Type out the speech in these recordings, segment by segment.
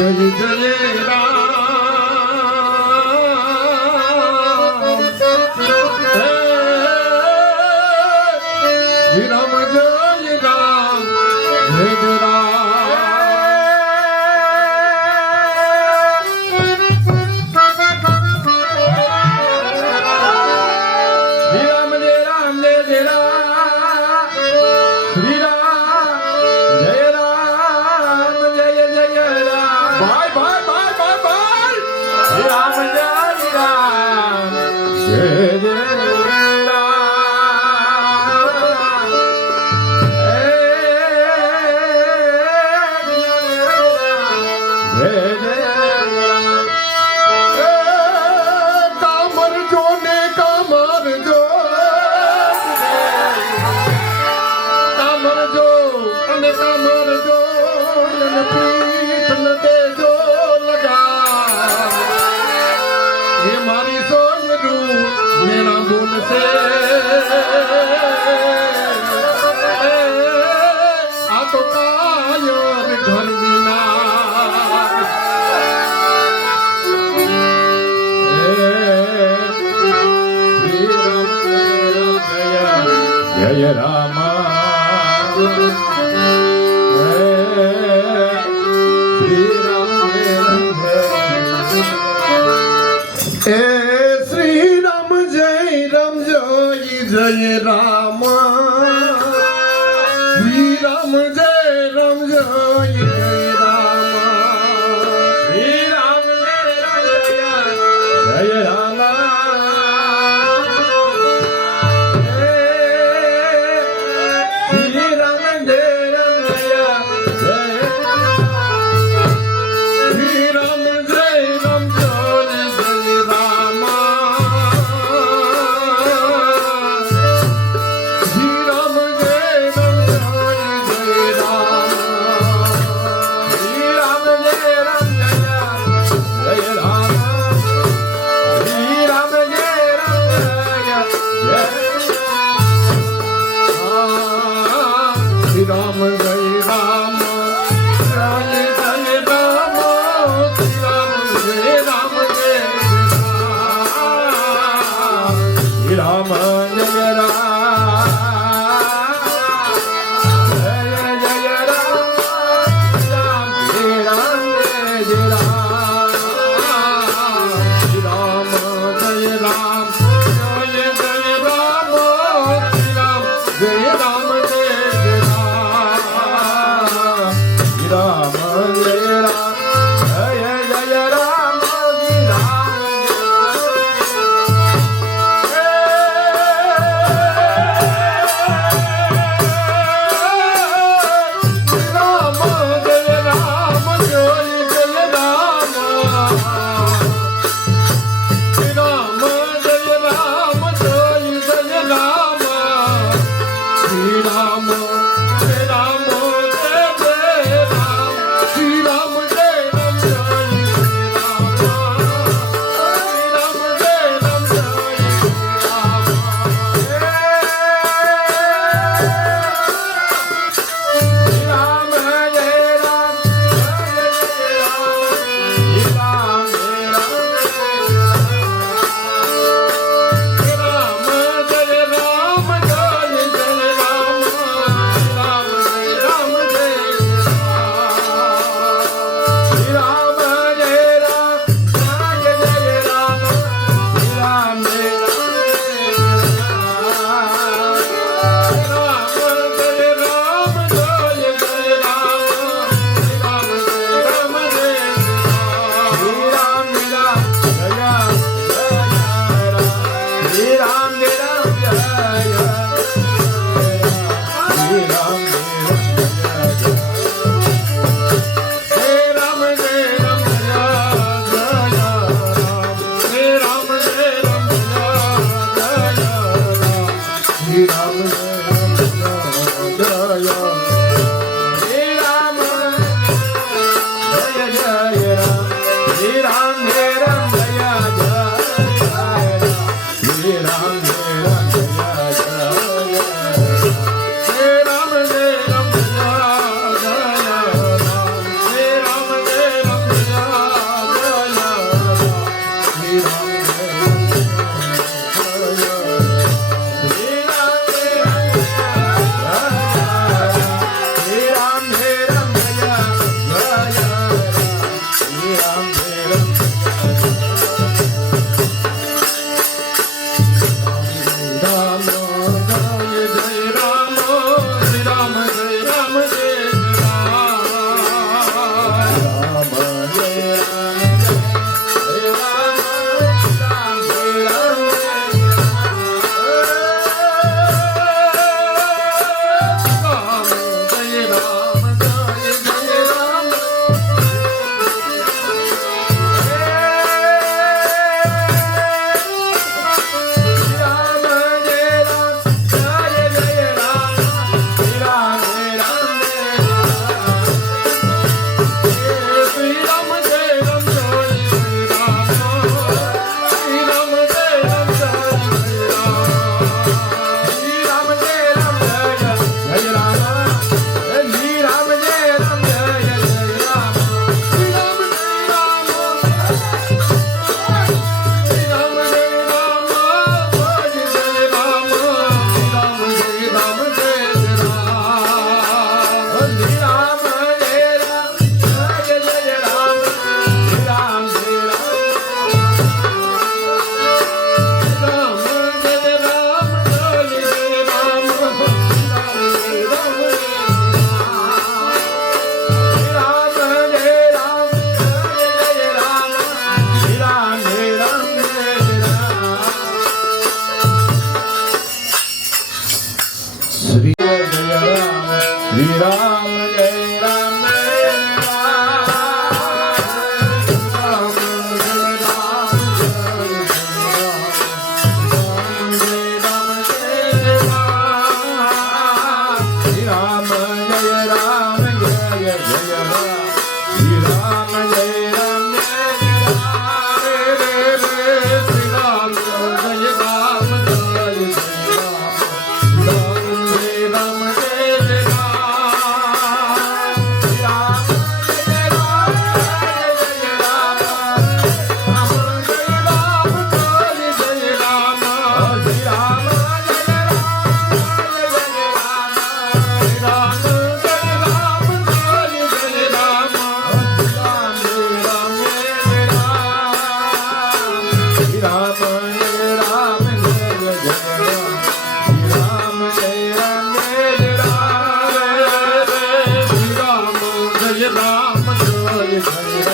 Joy Joy Ram você. Jay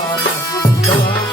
Come on.